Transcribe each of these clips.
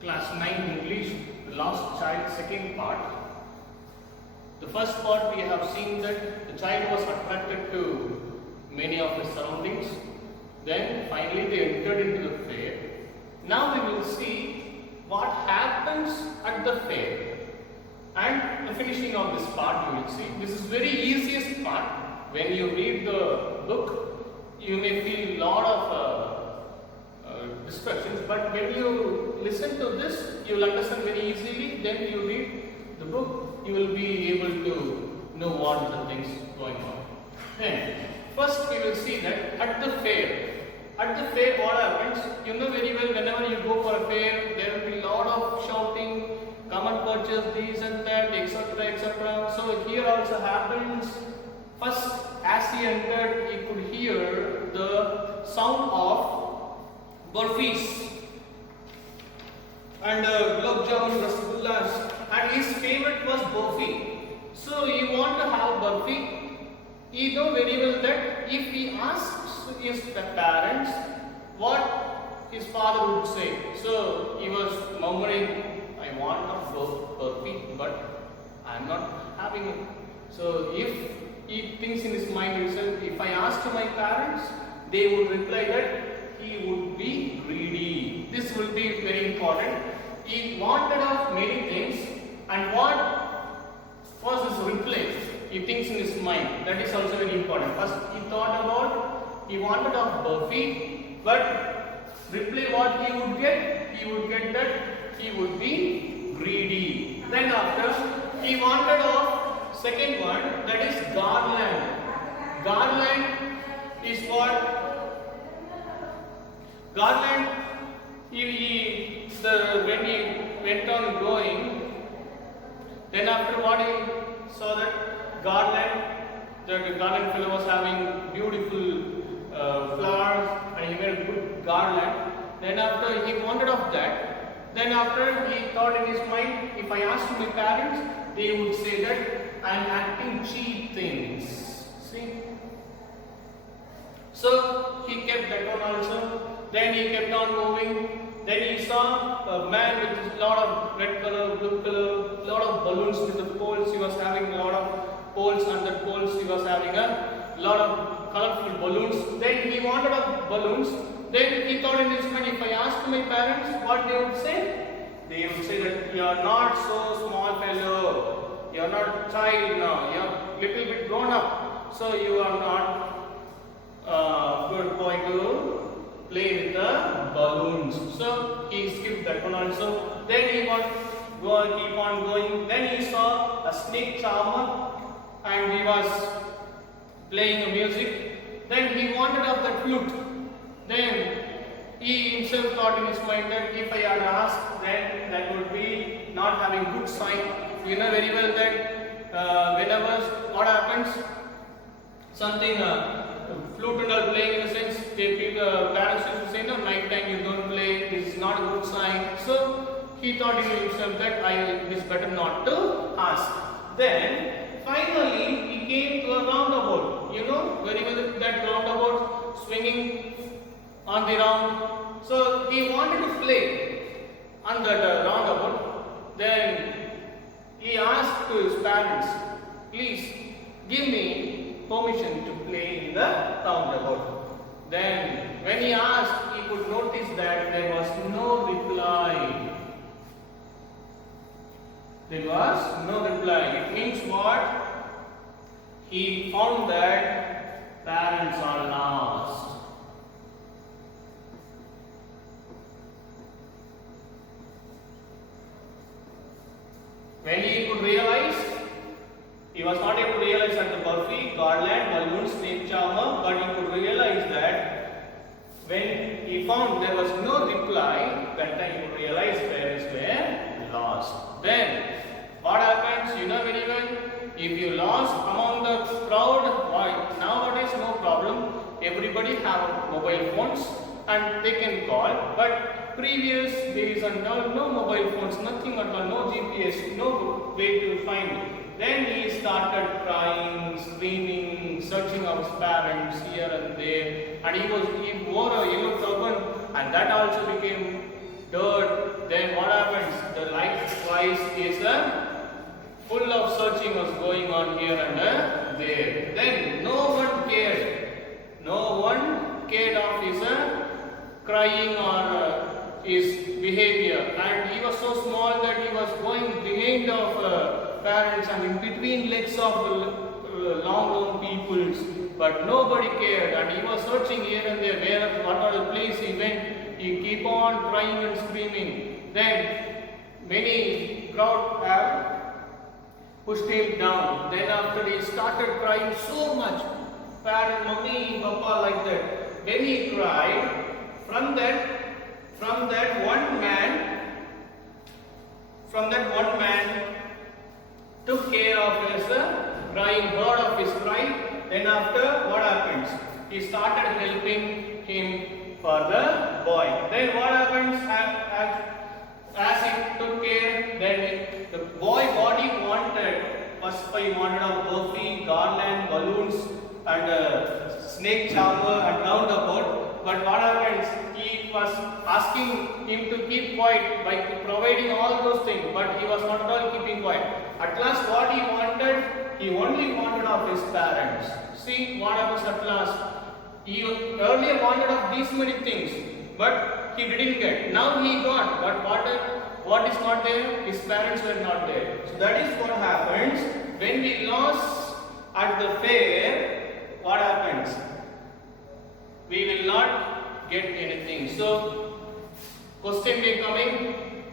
Class 9 English, The Lost Child, second part. The first part we have seen that the child was attracted to many of his surroundings. Then finally they entered into the fair. Now we will see what happens at the fair. And the finishing of this part you will see. This is very easiest part. When you read the book, you may feel lot of distractions, but when you listen to this, you will understand very easily. Then you read the book, you will be able to know what are the things going on. Then first we will see that at the fair. At the fair what happens? You know very well, whenever you go for a fair, there will be lot of shouting, come and purchase this and that, etc. etc. So here also happens. First, as he entered, he could hear the sound of burfis and gulab jamun, rasgullas, and his favorite was burfi. So he wanted to have burfi. He know very well that if he asks his parents what his father would say. So he was murmuring, I want a burfi, but I am not having it. So if he thinks in his mind himself, if I ask to my parents, they would reply that he would be greedy. This will be very important. He wanted of many things, and what was his reply? He thinks in his mind. That is also very important. First, he thought about, he wanted of burfi, but reply what he would get that he would be greedy. Then after, he wanted of second one, that is garland. Garland is what? Garland, when he went on going, then after what he saw that garland, the garland fellow was having beautiful flowers and he made a good garland. Then after he wanted of that. Then after he thought in his mind, if I ask my parents, they would say that I am acting cheap things. See? So he kept that one also. Then he kept on moving. Then he saw a man with a lot of red color, blue color, lot of balloons with the poles. He was having a lot of poles, under poles he was having a lot of colorful balloons. Then he wanted of balloons. Then he thought in his mind, if I ask my parents what they would say, they would say that you are not so small fellow, you are not child now, you are little bit grown up, so you are not going to play with the balloons. So he skipped that one also. Then he was keep on going. Then he saw a snake charmer and he was playing a music. Then he wanted of the flute. Then he himself thought in his mind that if I had asked, then that would be not having good sign. You know very well that whenever what happens, something flute and all playing in a sense, parents used to say, no, night time you don't play, this is not a good sign. So he thought in himself that it is better not to ask. Then finally he came to a roundabout. You know very well that roundabout swinging on the round. So he wanted to play on that roundabout. Then he asked to his parents, please give me permission to play in the roundabout. Then when he asked, he could notice that there was no reply. There was no reply. It means what? He found that parents are lost. When he could realize, he was not able to realize that the burfi, garland, balloon, snake charmer, but he could realize that when he found there was no reply, that time he could realize parents were lost. Then what happens? You know very well, if you lost among the crowd, why? Nowadays no problem. Everybody have mobile phones and they can call, but previous days and all, no mobile phones, nothing at all, no GPS, no way to find. Then he started crying, screaming, searching of his parents here and there, and he wore a yellow turban, and that also became dirt. Then what was going on here and there. Then no one cared. No one cared of his crying or his behavior. And he was so small that he was going behind of parents and in between legs of the long peoples. But nobody cared, and he was searching here and there where what other place he went. He keep on crying and screaming. Then many crowd have pushed him down. Then after he started crying so much, parent, mummy, papa, like that. When he cried, from that one man took care of his crying, heard of his cry. Then after, what happens? He started helping him for the boy. Then what happens? As he took care, then the boy what he wanted, first he wanted a burfi, garland, balloons and snake charmer and roundabout. But what happens? He was asking him to keep quiet by providing all those things, but he was not at all keeping quiet. At last what he wanted, he only wanted of his parents. See what happens at last. He earlier wanted of these many things, but he didn't get. Now he got, but what is not there? His parents were not there. So that is what happens when we lost at the fair. What happens? We will not get anything. So question will coming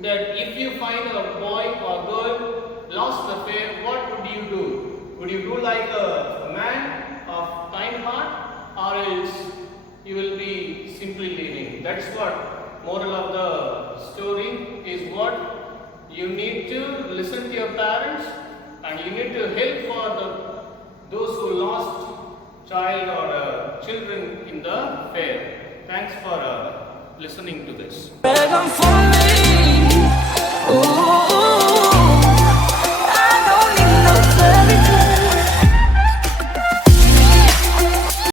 that if you find a boy or girl lost the fair, what would you do? Would you do like a man of kind heart, or else you will be simply leaving? That's what moral of the story is. What you need to listen to your parents, and you need to help for those who lost child or children in the fair. Thanks for listening to this.